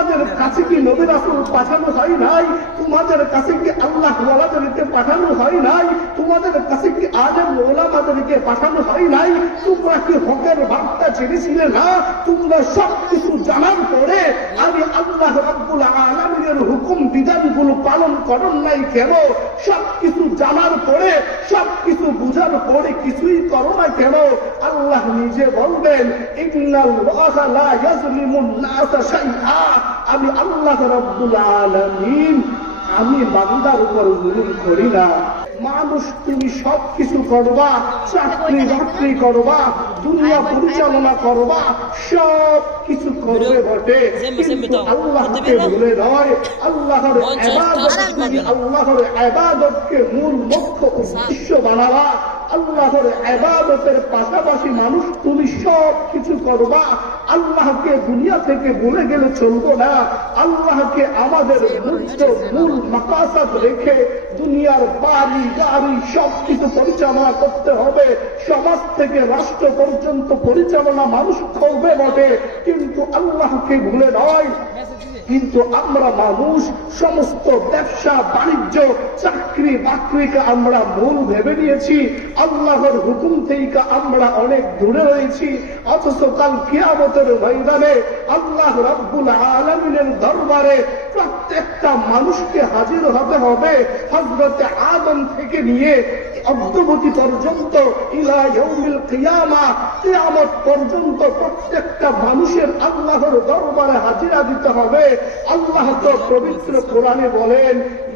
তোমাদের কাছে কি নবী রাসূল পাঠানো হয় নাই? তোমাদের কাছে কি আল্লাহ ওয়ালাদেরকে পাঠানো হয় নাই? তোমাদের কাছে কি আলেম ওলামাদেরকে পাঠানো হয় নাই? তোমরা কি হকের বার্তা জেনেছিলে না? তোমরা সবকিছু জানার পরে আমি আল্লাহ রাব্বুল আলামিনের হুকুম বিধানগুলো পালন করেন নাই কেন? সবকিছু জানার পরে, সবকিছু বুঝার পরে কিছুই করো না কেন? আল্লাহ নিজে বলবেন, ইন্নাল্লাহা লা ইয়াজলিমুন নাসা শাইআ, আমি আল্লাহ রাব্বুল আলামিন আমি বান্দার উপর জুলুম করি না। মানুষ তুমি সবকিছু করবা, চাকরি বাকরি করবা, দুনিয়া পরিচালনা করবা, সব কিছু করবে বটে, কিন্তু আল্লাহকে ভুলে নয়। আল্লাহর ইবাদত, তুমি আল্লাহর ইবাদতকে মূল লক্ষ্য উদ্দেশ্য বানাবা। আল্লাহর ইবাদতের পাশাপাশি মানুষ তুমি সব কিছু করবা। আল্লাহকে দুনিয়া থেকে ভুলে গেলে চলবো না। আল্লাহকে আমাদের মূল মাকাসাদ রেখে দুনিয়ার বাড়ি গাড়ি সবকিছু পরিচালনা করতে হবে। সমাজ থেকে রাষ্ট্র পর্যন্ত পরিচালনা মানুষ করবে বটে, কিন্তু আল্লাহকে ভুলে নয়। কিন্তু আমরা মানুষ সমস্ত ব্যবসা বাণিজ্য চাকরি বাকরিকে আমরা মূল ভেবে নিয়েছি। আল্লাহর হুকুম থেকে আমরা অনেক দূরে রয়েছি। অথচ কাল কিয়ামতের ময়দানে আল্লাহ রাব্বুল আলামিনের দরবারে প্রত্যেকটা মানুষকে হাজির হতে হবে। হযরতে আদম থেকে নিয়ে অদ্যাবধি পর্যন্ত ইলা ইয়াউমিল কিয়ামা, কিয়ামত পর্যন্ত প্রত্যেকটা মানুষের আল্লাহর দরবারে হাজিরা দিতে হবে। আল্লাহ তো পবিত্র কোরআনে বলেন,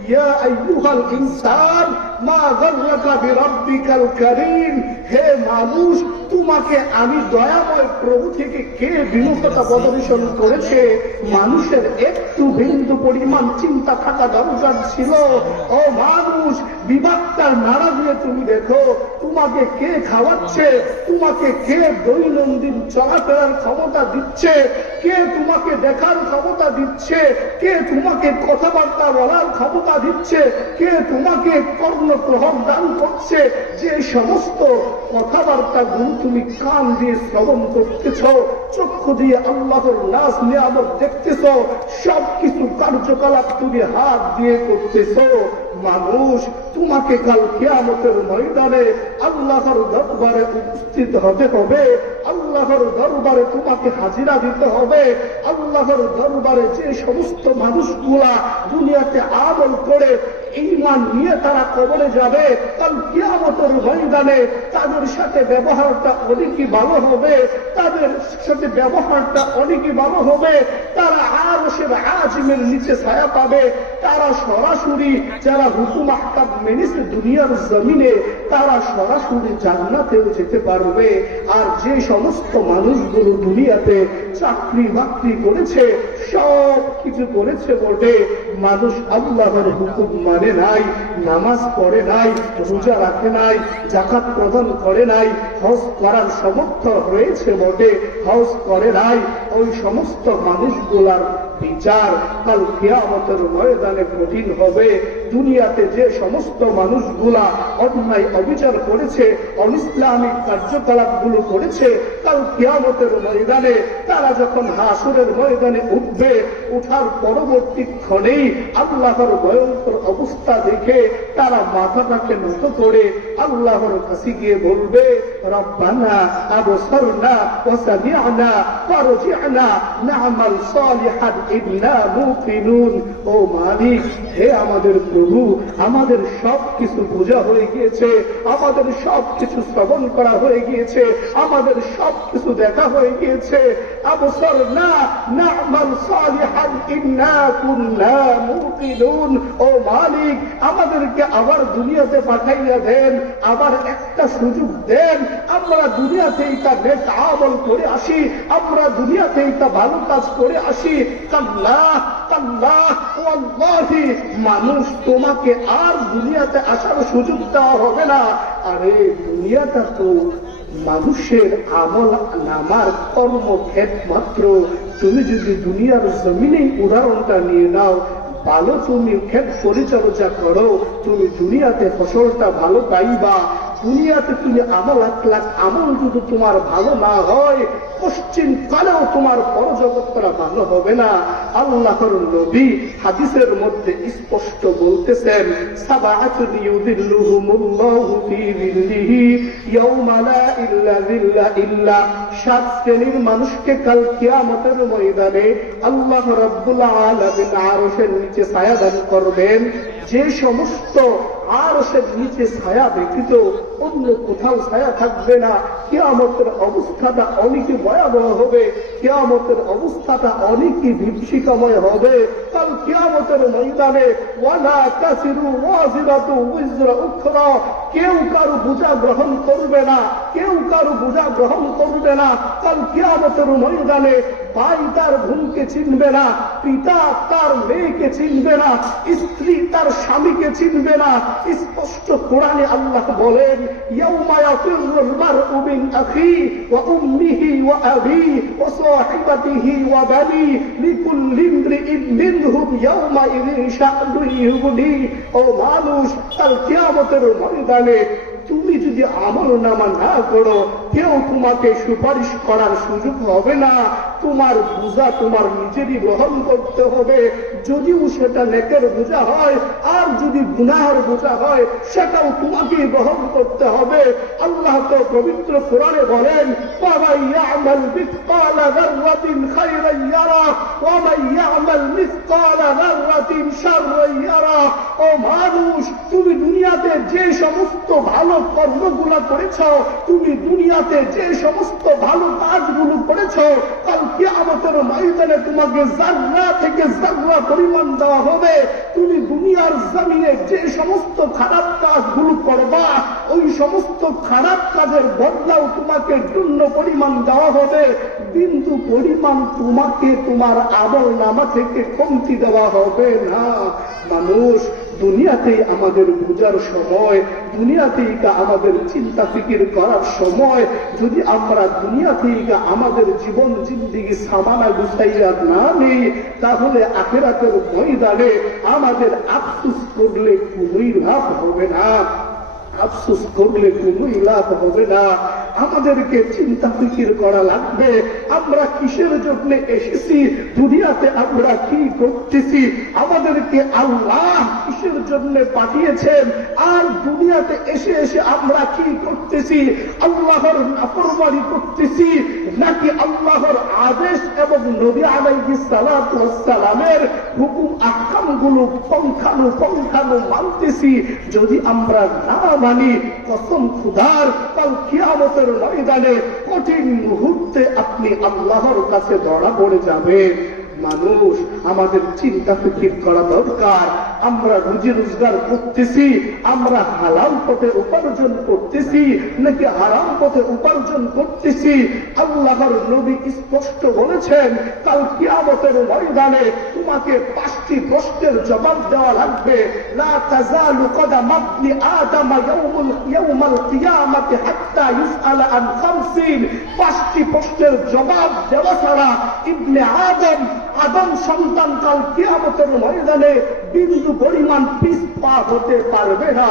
ইয়া আইয়ুহাল ইনসান মা গাররাকা বিরাব্বিকাল কারীম, হে মানুষ তোমাকে আমি দয়াময় প্রভু থেকে কে বিমুখতা প্রদর্শন করেছে? মানুষের একটু বিন্দু পরিমাণ চিন্তা থাকা দরকার ছিল। ও মানুষ, বিবাদটার নাড়া দিয়ে তুমি দেখো, তোমাকে কে খাওয়াচ্ছে, তোমাকে কে দৈনন্দিন চলাফেরার ক্ষমতা দিচ্ছে, কে তোমাকে দেখার ক্ষমতা দিচ্ছে, কে তোমাকে কথাবার্তা বলার ক্ষমতা দিচ্ছে, কে তোমাকে কর্ণপ্রহর দান করছে। যে সমস্ত কথাবার্তা গুলো তুমি কান দিয়ে শ্রবণ করতেছ, চক্ষু দিয়ে আল্লাহর নাজ নিয়ামত দেখতেছ, সবকিছু কার্যকলাপ তুমি হাত দিয়ে করতেছ। মানুষ, তোমাকে কাল কিয়ামতের ময়দানে আল্লাহর দরবারে উপস্থিত হতে হবে। আল্লাহর দরবারে তোমাকে হাজিরা দিতে হবে। আল্লাহর দরবারে যে সমস্ত মানুষগুলা দুনিয়াতে আমল করে ঈমান নিয়ে তারা কবরে যাবে, কাল কিয়ামতের ময়দানে তাদের সাথে ব্যবহারটা অনেকই ভালো হবে। তাদের সাথে ব্যবহারটা অনেকই ভালো হবে। তারা আরশের আজিমের নিচে ছায়া পাবে। তারা সরাসরি, যারা হুকুম আহকাম মেনেছে দুনিয়ার জমিনে, তারা সরাসরি জান্নাতেও যেতে পারবে। আর যে সমস্ত মানুষগুলো দুনিয়াতে চাকরি বাকরি করেছে, সব কিছু করেছে বটে, মানুষ আল্লাহর হুকুম মানে নাই, নামাজ পড়ে নাই, রোজা রাখে নাই, যাকাত প্রদান করে নাই, হজ করার সামর্থ্য রয়েছে বটে, হজ করে নাই, ওই সমস্ত মানুষগুলার বিচার কাল কিয়ামতের ময়দানে কঠিন হবে। দুনিয়াতে যে সমস্ত মানুষগুলা অন্যায় অবিচার করেছে, অনিসলামিক কার্যকলাপ গুলো করেছে, কাল কিয়ামতের ময়দানে তারা যখন হাসরের ময়দানে উঠবে, উঠার পরবর্তী ক্ষণেই আল্লাহর ভয়ঙ্কর অবস্থা দেখে তারা মাথাটাকে নত করে আল্লাহর কাছে গিয়ে বলবে, রব্বানা আবসারনা ওয়া সামি'না ফারজি'না না'মাল সালিহান ইন্না মুকিনুন। ও মালিক, হে আমাদের প্রভু, আমাদের সবকিছু বোঝা হয়ে গিয়েছে, আমাদের সবকিছু শ্রবণ করা হয়ে গিয়েছে, আমাদের সবকিছু দেখা হয়ে গিয়েছে। আবসারনা না'মাল সালিহান ইন্না কুন্না মুকিনুন। ও মালিক, আমাদেরকে আবার দুনিয়াতে পাঠাইয়া দেন, আবার একটা সুযোগ দেন, আমরা দুনিয়াতে এটা নেক আমল করে আসি, আমরা দুনিয়াতে এটা ভালো কাজ করে আসি। কাল্লাহ কাল্লাহ ওয়াল্লাহি, মানুষ তোমাকে আর দুনিয়াতে আসার সুযোগ দেওয়া হবে না। আরে দুনিয়াটা তো মানুষের আমল নামার কর্মক্ষেত মাত্র। তুমি যদি দুনিয়ার জমিনেই উদাহরণটা নিয়ে নাও, ভালো তুমি ক্ষেত পরিচর্যা করো, তুমি দুনিয়াতে ফসলটা ভালো পাইবা। দুনিয়াতে তুমি আমল আখলাক আমল যদি তোমার ভালো না হয় পশ্চিম কালেও তোমার পরজগৎটা ভালো হবে না। আল্লাহর নবী হাদিসের মধ্যে স্পষ্ট বলতেছেন, সাবাআতুন ইউযিল্লুহুমুল্লাহু ফি যিল্লিহি ইয়াওমা লা ইল্লা ইল্লা, 7 শ্রেণীর মানুষকে কাল কিয়ামতের ময়দানে আল্লাহ রাব্বুল আলামিন আরশের নিচে ছায়া দান করবেন, যে সমস্ত আরশের নিচে ছায়া ব্যতীত অন্য কোথাও ছায়া থাকবে না। কিয়ামতের অবস্থাটা অনেকই ভয়াবহ হবে, কিয়ামতের অবস্থাটা অনেকই বিভীষিকাময় হবে। কাল কিয়ামতের ময়দানে ওয়ালা তাসিরু ওয়াজিরাতু উযরা উখরা, কেউ কারো বোঝা গ্রহণ করবে না, কেউ কারো বোঝা গ্রহণ করবে না। কাল কিয়ামতের ময়দানে ভাই তার বোনকে চিনবে না, পিতা তার মেয়েকে চিনবে না, স্ত্রী তার স্বামীকে চিনবে না। স্পষ্ট কোরআনে আল্লাহ বলেন, ইয়াউমা ইয়াফিরুল মারউ মিন আখিহি ওয়া উম্মিহি ওয়া আবিহি ওয়া সাহিবাতিহি ওয়া বানি লিকুল্লি ইমরিইন মিনহুম ইয়াউমা ইযিন শা'নুন ইউগনি। ও মানুষ, কাল কিয়ামতের ময়দানে তুমি যদি আমল নামা না করো, কেউ তোমাকে সুপারিশ করার সুযোগ হবে না। তোমার বোঝা তোমার নিজেরই গ্রহণ করতে হবে, যদিও সেটা নেকের বোঝা হয়, আর যদি গুনাহের বোঝা হয় সেটাও তোমাকে গ্রহণ করতে হবে। আল্লাহ তো পবিত্র কোরআনে বলেন, ওয়ামান ইয়ামাল মিসকালা যাররাতিন খায়রান ইয়ারা ওয়ামান ইয়ামাল মিসকালা যাররাতিন শাররান ইয়ারা। ও মানুষ, তুমি দুনিয়াতে যে সমস্ত ভালো কর্মগুলো করেছ, তুমি দুনিয়াতে যে সমস্ত ভালো কাজগুলো করেছ, কাল কিয়ামতের ময়দানে তোমাকে যাররা থেকে যাররা পরিমাণ দেওয়া হবে। তুমি দুনিয়ার জমিনে যে সমস্ত খারাপ কাজগুলো করবা, ওই সমস্ত খারাপ কাজের বদলাও তোমাকে শূন্য পরিমাণ দেওয়া হবে, বিন্দু পরিমাণ তোমাকে তোমার আমল নামা থেকে কমতি দেওয়া হবে না। মানুষ, দুনিয়াতেই আমাদের বোঝার সময়, দুনিয়াতেই আমাদের চিন্তা ফিকির করার সময়। যদি আমরা দুনিয়াতেই আমাদের জীবন জিন্দিগি সামানা গুছাইয়া না নেই, তাহলে আখিরাতের ময়দানে আমাদের আফসোস করলে কোনোই লাভ হবে না, আফসোস করলে কোনোই লাভ হবে না। আমাদেরকে চিন্তা ফিকির করা লাগবে, আমরা কিসের জন্য এসেছি, দুনিয়াতে আমরা কি করতেছি, আমাদেরকে আল্লাহ কিসের জন্য পাঠিয়েছেন, আর দুনিয়াতে এসে এসে আমরা কি করতেছি, আল্লাহর নাফরমানি করতেছি নাকি আল্লাহর আদেশ এবং নবী আলাইহিস সালাতু ওয়াস সালামের হুকুম আহকামগুলো পঙ্খানু মানতেছি। যদি আমরা না মানি, কসম খুদার, কাল কিয়ামতের ময়দানে কঠিন মুহূর্তে আপনি আল্লাহর কাছে ধরা পড়ে যাবে। মানুষ, আমাদের চিন্তা ফিকির করা দরকার। আমরা রুজি রোজগার করতেছি, আমরা হালাল পথে উপার্জন করতেছি নাকি হারাম পথে উপার্জন করতেছি? আল্লাহর নবী স্পষ্ট বলেছেন, কাল কিয়ামতের ময়দানে তোমাকে 5টি প্রশ্নের জবাব দেওয়া লাগবে। লা তাজালু কদামা ইবনি আদম ইয়াউমাল কিয়ামাতি হাত্তা ইউসআলা আন 50। 5টি প্রশ্নের জবাব দেওয়া ছাড়া ইবনে আদম সন্তান কাল কিয়ামতের ময়দানে বিন্দু পরিমাণ পিছপা হতে পারবে না।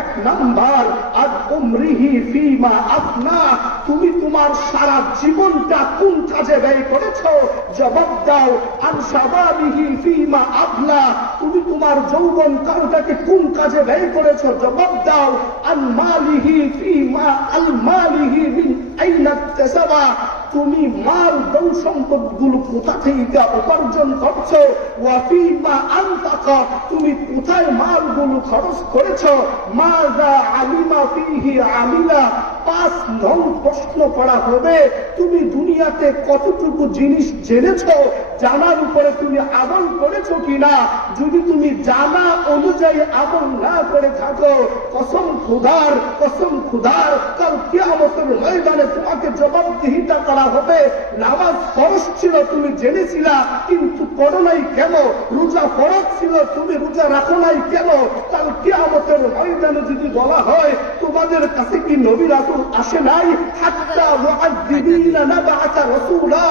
1 নাম্বার, আদ উমরিহি ফিমা আফনা, তুমি তোমার সারা জীবনটা কোন কাজে ব্যয় করেছো? জবাব দাও। আন শাবাবিহি ফিমা আবলা, তুমি তোমার যৌবন কালটাকে কোন কাজে ব্যয় করেছো? জবাব দাও। আন মালিহি ফিমা আল মালিহি মিন আইনা ইকতাসাবা, তুমি মাল ধন সম্পদ গুলো কোথা থেকে উপার্জন করছো? ওয়াফিমা আনফাকা, তুমি কোথায় মালগুলো খরচ করেছো? মাযা আলিমা ফিহি আমিলা, 5 নং প্রশ্ন করা হবে। তুমি দুনিয়াতে কতটুকু জিনিস জেনেছো, জানার উপরে তুমি আমল করেছো কিনা? যদি তুমি জানা অনুযায়ী আমল না করে থাকো, কসম খুদার, কাল কিয়ামতের ময়দানে তোমাকে জবাবদিহিতা করা হবে। নামাজ ফরজ ছিল, তুমি জেনেছিলা কিন্তু করো নাই কেন? রোজা ফরজ ছিল, তুমি রোজা রাখো নাই কেন? কাল কিয়ামতের ময়দানে যদি বলা হয়, তোমাদের কাছে কি নবী রাসূল আসে নাই? হাত্তা মুআযযিবিনা নাবাআতা রাসূলা,